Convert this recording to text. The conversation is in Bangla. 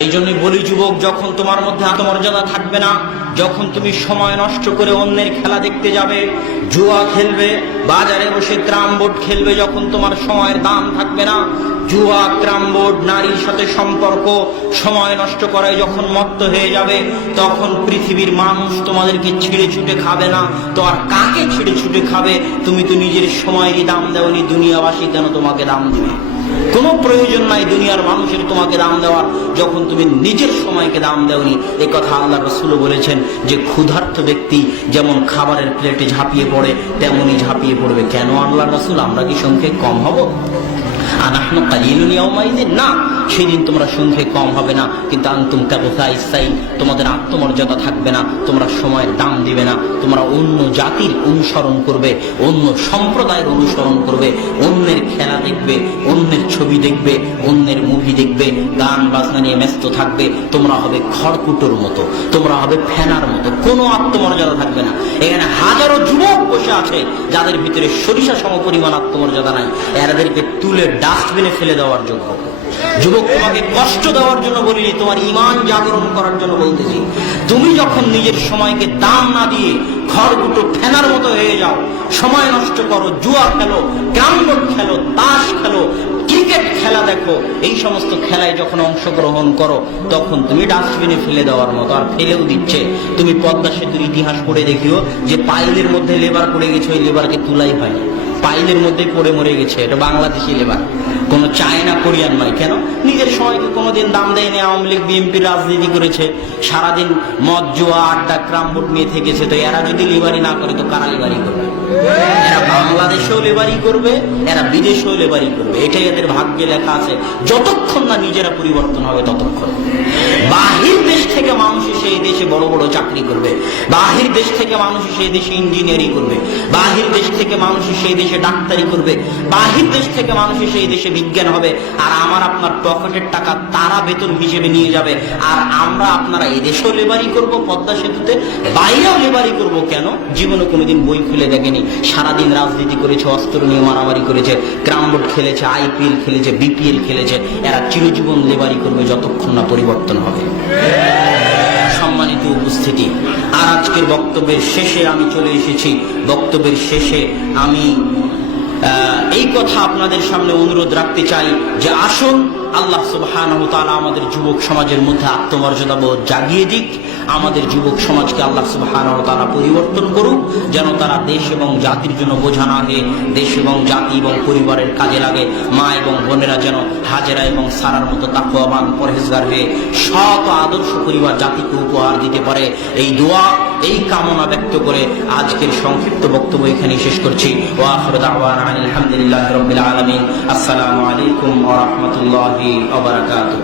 এই জন্যই বলি যুবক, যখন তোমার মধ্যে আত্মমর্যাদা থাকবে না, যখন তুমি সময় নষ্ট করে অন্যের খেলা দেখতে যাবে, জুয়া খেলবে, বাজারে বসে ক্রাম বোর্ড খেলবে, যখন তোমার সময়ের দাম থাকবে না, জুয়া, ক্রাম বোর্ড, নারীর সাথে সম্পর্ক, সময় নষ্ট করায় যখন মত্ত হয়ে যাবে, তখন পৃথিবীর মানুষ তোমাদেরকে ছিঁড়ে ছুটে খাবে না। তো আর কাকে ছিঁড়ে ছুটে খাবে? তুমি তো নিজের সময়েরই দাম দেওনি, দুনিয়াবাসী কেন তোমাকে দাম দিবে? কোনো প্রয়োজন নাই দুনিয়ার মানুষের তোমাকে দাম দেওয়ার, যখন তুমি নিজের সময়কে দাম দেওনি। এই কথা আল্লাহ রাসূল বলেছেন যে ক্ষুধার্ত ব্যক্তি যেমন খাবারের প্লেটে ঝাঁপিয়ে পড়ে তেমনই ঝাঁপিয়ে পড়বে। কেন আল্লাহ রাসূল? আমরা কি সংখ্যায় কম হব? আনাহনু কালিলুন ইয়াউমাইযিন, না, সেদিন তোমরা সংখ্যায় কম হবে না, কিন্তু আনতুম কাগুসাইস সাইল, তোমাদের আত্মমর্যাদা থাকবে না, তোমরা সময়ের দাম দিবে না, তোমরা অন্য জাতির অনুসরণ করবে, অন্য সম্প্রদায়ের অনুসরণ করবে, অন্যের খেলা দেখবে, অন্যের ছবি দেখবে, অন্যের মুভি দেখবে, গান বাজনা নিয়ে ব্যস্ত থাকবে। তোমরা হবে খড়কুটোর মতো, তোমরা হবে ফেনার মতো, কোনো আত্মমর্যাদা থাকবে না। এখানে হাজারো যুবক বসে আছে যাদের ভিতরে সরিষা সমপরিমাণ আত্মমর্যাদা নাই, এদেরকে তুলে ডাস্টবিনে ফেলে দেওয়ার যোগ্য। যুবক, তোমাকে কষ্ট দেওয়ার জন্য বলিনি, তোমার ঈমান জাগরণ করার জন্য বলতেছি। তুমি যখন নিজের সময়কে দাম না দিয়ে খড়কুটো ফেনার মতো হয়ে যাও, সময় নষ্ট করো, জুয়া খেলো, ক্যারমবোর্ড খেলো, তাস খেলো, ক্রিকেট খেলা দেখো, এই সমস্ত খেলায় যখন অংশগ্রহণ করো, তখন তুমি ডাস্টবিনে ফেলে দেওয়ার মতো। আর ফেলেও দিচ্ছে। তুমি পদ্মা সেতুর ইতিহাস পড়ে দেখিও যে পাইলের মধ্যে লেবার পড়ে গেছে, ওই লেবারকে তুলাই হয়নি, পাইলের মধ্যে পড়ে মরে গেছে। এটা বাংলাদেশি লেবার, কোন চায়না কোরিয়ান নয়। কেন? নিজের সময়কে কোনোদিন দাম দেয়নি। আওয়ামী লীগ বিএনপির রাজনীতি করেছে, সারাদিন মদ, জুয়া, আড্ডা, ক্রামবোর্ড নিয়ে থেকেছে। তো এরা যদি লেবারি না করে তো কারা লেবারি করবে? এরা বাংলাদেশেও লেবারি করবে, এরা বিদেশেও লেবারি করবে। এটাই এদের ভাগ্যে লেখা আছে। যতক্ষণ না নিজেরা পরিবর্তন হবে ততক্ষণ। বাহির দেশ থেকে মানুষ এসে এই দেশে বড় বড় চাকরি করবে, বাহির দেশ থেকে মানুষ এসে এই দেশে ইঞ্জিনিয়ারিং করবে, বাহির দেশ থেকে মানুষ এসে এই দেশে ডাক্তারি করবে, বাহির দেশ থেকে মানুষ এসে এই দেশে বিজ্ঞান হবে। আর আমার আপনার পকেটের টাকা তারা বেতন হিসেবে নিয়ে যাবে, আর আমরা আপনারা এই দেশেও লেবারি করব, পদ্মা সেতুতে বাইরেও লেবারি করব। কেন? জীবনে কোনোদিন বই খুলে দেখেনি, সারাদিন রাজনীতি করেছে, অস্ত্র নিয়ে মারামারি করেছে, ক্রামবোর্ড খেলেছে, আইপিএল খেলেছে, বিপিএল খেলেছে। এরা চিরজীবন লেবারি করবে যতক্ষণ না পরিবর্তন হবে। সম্মানিত উপস্থিতি, আর আজকের বক্তব্যের শেষে আমি চলে এসেছি। বক্তব্যের শেষে আমি এই কথা আপনাদের সামনে অনুরোধ রাখতে চাই যে আসুন আল্লাহ সুবহানাহু ওয়া তাআলা আমাদের যুবক সমাজের মধ্যে আত্মমর্যাদা বোধ জাগিয়ে দিক। আমাদের যুবক সমাজকে আল্লাহ সুবহানাহু ওয়া তাআলা পরিবর্তন করুক, যেন তারা দেশ এবং জাতির জন্য বোঝা না হয়ে দেশ এবং জাতি এবং পরিবারের কাজে লাগে। মা এবং বোনেরা যেন হাজেরা এবং সারার মতো তাকওয়াবান, পরহেজগার হয়ে সৎ আদর্শ পরিবার জাতিকে উপহার দিতে পারে। এই দোয়া, এই কামনা ব্যক্ত করে আজকের সংক্ষিপ্ত বক্তব্য এখানে শেষ করছি। ওয়া আখিরু দাওয়ানা আলহামদুলিল্লাহি রাব্বিল আলামিন। আসসালামু আলাইকুম ওয়া রাহমাতুল্লাহি ওয়া বারাকাতুহু।